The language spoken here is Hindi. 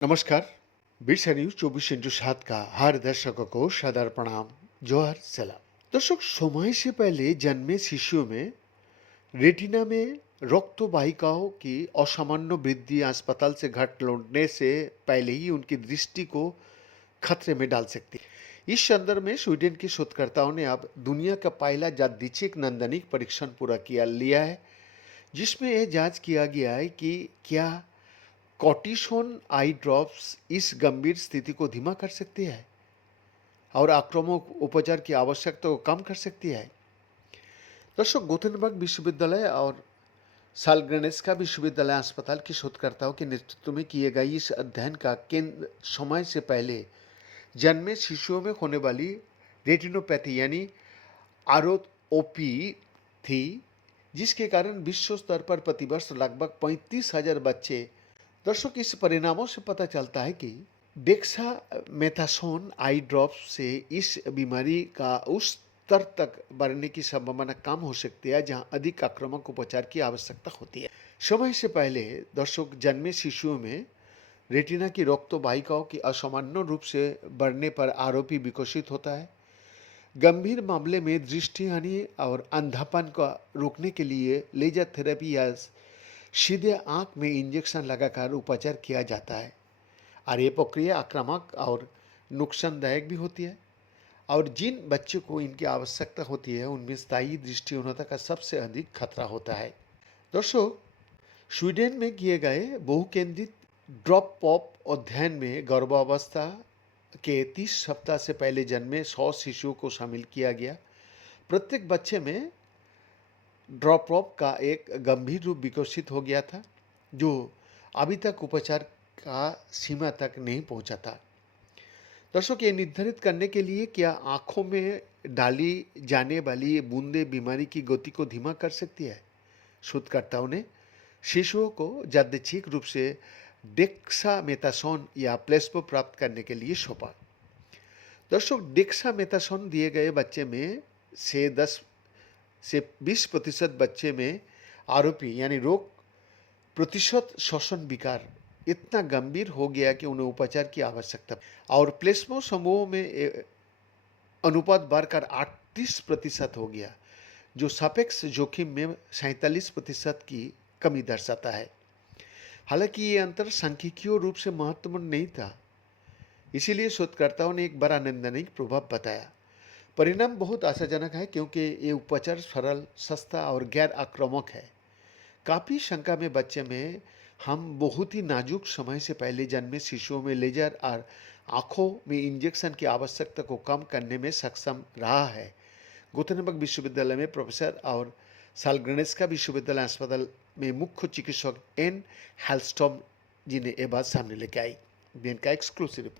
नमस्कार। बिरसा न्यूज 24x7 का हर दर्शकों को सादर प्रणाम, जोहार सलाम। दर्शक, समय से पहले जन्मे शिशुओं में रेटिना में रक्त वाहिकाओं की असामान्य वृद्धि अस्पताल से घर लौटने से पहले ही उनकी दृष्टि को खतरे में डाल सकती है। इस संदर्भ में स्वीडन के शोधकर्ताओं ने अब दुनिया का पहला यादृच्छिक नंदनिक परीक्षण पूरा किया लिया है, जिसमें यह जांच किया गया है कि क्या कॉर्टिसोन आई ड्रॉप्स इस गंभीर स्थिति को धीमा कर सकती है और आक्रामक उपचार की आवश्यकता को कम कर सकती है। दर्शक, गोथेनबर्ग विश्वविद्यालय और सालग्रेनेस्का विश्वविद्यालय अस्पताल के शोधकर्ताओं के नेतृत्व में किए गए इस अध्ययन का केंद्र समय से पहले जन्मे शिशुओं में होने वाली रेटिनोपैथी यानी आरओपी थी, जिसके कारण विश्व स्तर पर प्रतिवर्ष लगभग 35,000 बच्चे। दर्शक, इस परिणामों से पता चलता है कि डेक्सामेथासोन आई ड्रॉप से इस बीमारी का उस स्तर तक बढ़ने की संभावना कम हो सकती है जहां अधिक आक्रामक उपचार की आवश्यकता होती है। समय से पहले दर्शक जन्मे शिशुओं में रेटिना की रक्त वाहिकाओं की असामान्य रूप से बढ़ने पर आरोपी विकसित होता है। गंभीर मामले में दृष्टि हानि और अंधापन को रोकने के लिए लेजर थेरेपी या सीधे आंख में इंजेक्शन लगाकर उपचार किया जाता है और ये प्रक्रिया आक्रामक और नुकसानदायक भी होती है। और जिन बच्चों को इनकी आवश्यकता होती है उनमें स्थायी दृष्टिहीनता का सबसे अधिक खतरा होता है। दोस्तों, स्वीडन में किए गए बहुकेंद्रित ड्रॉप पॉप अध्ययन में गर्भावस्था के 30 सप्ताह से पहले जन्मे 100 शिशुओं को शामिल किया गया। प्रत्येक बच्चे में ड्रॉप का एक गंभीर रूप विकसित हो गया था, जो अभी तक उपचार का सीमा तक नहीं पहुंचा था। दर्शक, ये निर्धारित करने के लिए क्या आंखों में डाली जाने वाली ये बूंदें बीमारी की गति को धीमा कर सकती है, शोधकर्ताओं ने शिशुओं को यादृच्छिक रूप से डेक्सामेथासोन या प्लेसबो प्राप्त करने के लिए सौंपा। दर्शक, डेक्सामेथासोन दिए गए बच्चे में से 10 से 20% बच्चे में आरोपी यानी रोग प्रतिशत श्वसन विकार इतना गंभीर हो गया कि उन्हें उपचार की आवश्यकता और प्लेस्मो समूह में अनुपात बढ़कर 38% हो गया, जो सापेक्ष जोखिम में 47% की कमी दर्शाता है। हालांकि ये अंतर सांख्यिकीय रूप से महत्वपूर्ण नहीं था, इसीलिए शोधकर्ताओं ने एक बड़ा नैदानिक प्रभाव बताया। परिणाम बहुत आशाजनक है क्योंकि ये उपचार सरल, सस्ता और गैर आक्रामक है। काफ़ी शंका में बच्चे में हम बहुत ही नाजुक समय से पहले जन्मे शिशुओं में लेजर और आँखों में इंजेक्शन की आवश्यकता को कम करने में सक्षम रहा है। गोथेनबर्ग विश्वविद्यालय में प्रोफेसर और सालग्रेनेस्का विश्वविद्यालय अस्पताल में मुख्य चिकित्सक एन हेल्स्टॉम जी ने यह बात सामने लेके आई। बीएन का एक्सक्लूसिव रिपोर्ट।